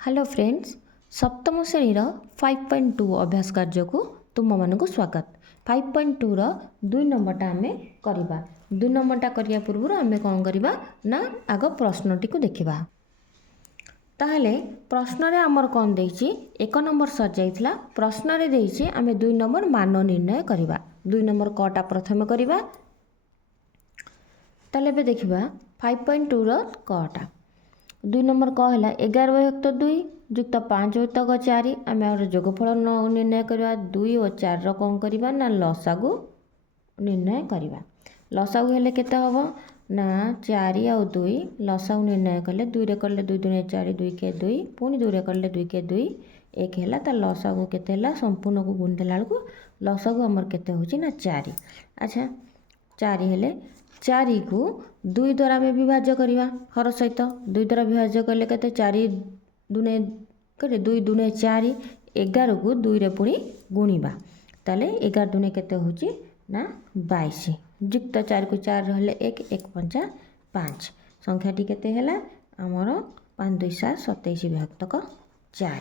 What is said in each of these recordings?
Hello friends सप्तम श्रेणी 5.2 अभ्यास कार्य को तुम मानक स्वागत। 5.2 2 नंबरटा आम करवा 2 नंबरटा करने पूर्व आम कौन करवा ना आग प्रश्नटी को देखा। ताहले प्रश्न आमर कौन देछि 1 नंबर सजाइला प्रश्न देछि आम 2 नंबर मान निर्णय करवा। 2 नंबर कटा प्रथम करवा। ताहले देखा 5.2 कटा 2 नंबर क है 11 विभक्त 2 युक्त 5 विभक्त 4 आम जोगफल निर्णय करवा। 2 और 4 कौन करवा ना लसागु निर्णय करवा। लसागु हेले केते हबो ना 4 और 2 लसागु निर्णय कले 2 रे करले 2 2 4 2 के 2 पुणी 2 रे करले 2 के 2 1 हैला ता लसागु केते हैला संपूर्ण को गुण देला बेलकु लसागु हमर केते होची ना 4। अच्छा 4 हेले 4 को 2 द्वारा आम विभाज्य करवा हर सहित 2 द्वारा विभाज्य कले केते 4 दुने करे 2 दुने 4 11 को 2 रे पुणी गुणिबा ताले 11 दुने केते होची ना 22 युक्त 4 को 4 रहले 1 1 5 5 संख्याटी केते हैला हमर 5 2 7 27 विभक्त 4।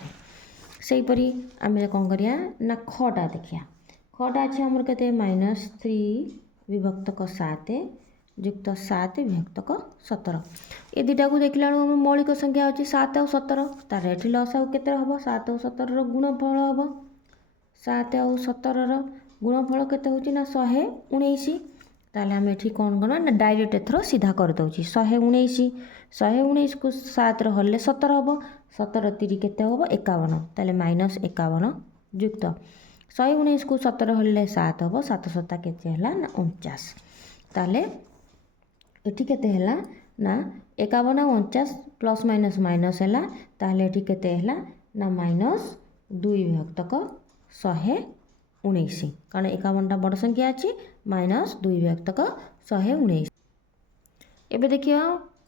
सेही परी आमे कोन करिया ना खटा देखिया। खटा अछि हमर केते -3 विभक्त 7 युक्त 7 विभक्त 17 ए दुटा को देखला हम मौलिक संख्या अछि 7 और 17 तार एठी लसागु केते हबो 7 और 17 रो गुणफल हबो 7 और 17 रो गुणफल केते होची ना 119। ताले हम एठी कोन करना ना डायरेक्ट एथरो सीधा कर दउची 119 को 7 रो हल्ले 17 हबो 17 3 केते हबो 51 ताले -51 युक्त 119 को 17 हल्ले 7 हबो 7 7 केते हला ना 49 ताले एठी केते हला ना 51 49 प्लस माइनस माइनस हला ताले एठी केते हला ना -2 विभक्त 119 कारण 51 टा बड़ संख्या अछि -2 विभक्त 119। एबे देखियो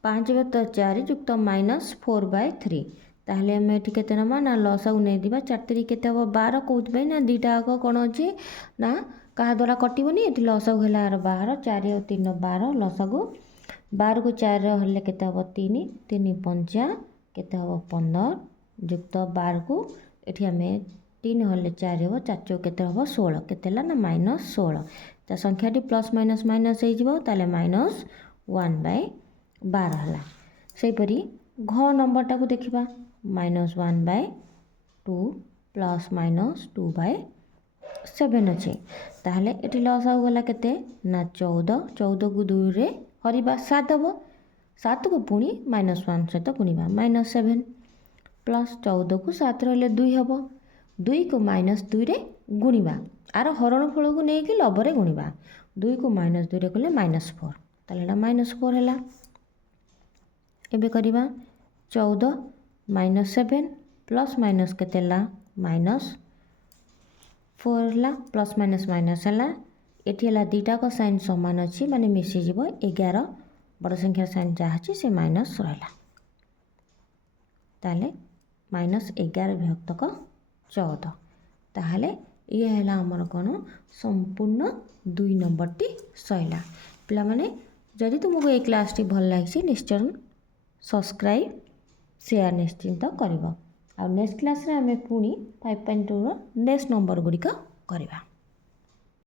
5 विभक्त 4 युक्त -4/3 ताहले हम एठी केते नमा ना लसागु नै दिबा 4 3 केते हबो 12 कोउत बे ना दीटा आको कोन अछि ना कहा द्वारा कटिबोनी एठी लसागु हला 12 4 और 3 12 लसागु 12 को 4 हल्ले केते हबो 3 3 5 केते हबो 15 युक्त 12 को एठी हमें 3 हल्ले 4 हबो 4 4 केते हबो 16 केते ला ना -16 त संख्याटी प्लस माइनस माइनस हे जिवो ताले -1/12 हला। सेही परी घ नंबरटा को देखिबा -1/2 प्लस -2/7 अछि ताहले एठी लसागु गला केते ना 14 14 को 2 रे हरिबा 7 हबो 7 को पुणी -1 सहित गुणिबा -7 प्लस 14 को 7 रहले 2 हबो 2 को -2 रे गुणिबा आर हरण फल को नै कि लब रे गुणिबा 2 को -2 रे कले -4 ताले एटा -4 हला। एबे करिबा 14 -7 प्लस माइनस केते ला -4 हला प्लस माइनस माइनस हला एठी हला दीटा को साइन समान अछि माने मिसि जिवो 11 बड़ संख्या साइन जहा अछि से माइनस रहला ताले -11 विभक्त 14 ताहले ये हला हमर कोन संपूर्ण 2 नंबर टी सैला। पिला माने जदि तुमको ए क्लास टी भल लागछि निश्चय सब्सक्राइब शेयर निश्चिंत करिवो आ नेक्स्ट क्लास रे हमें पुनी 5.2 रो नेक्स्ट नंबर गुडी का करबा।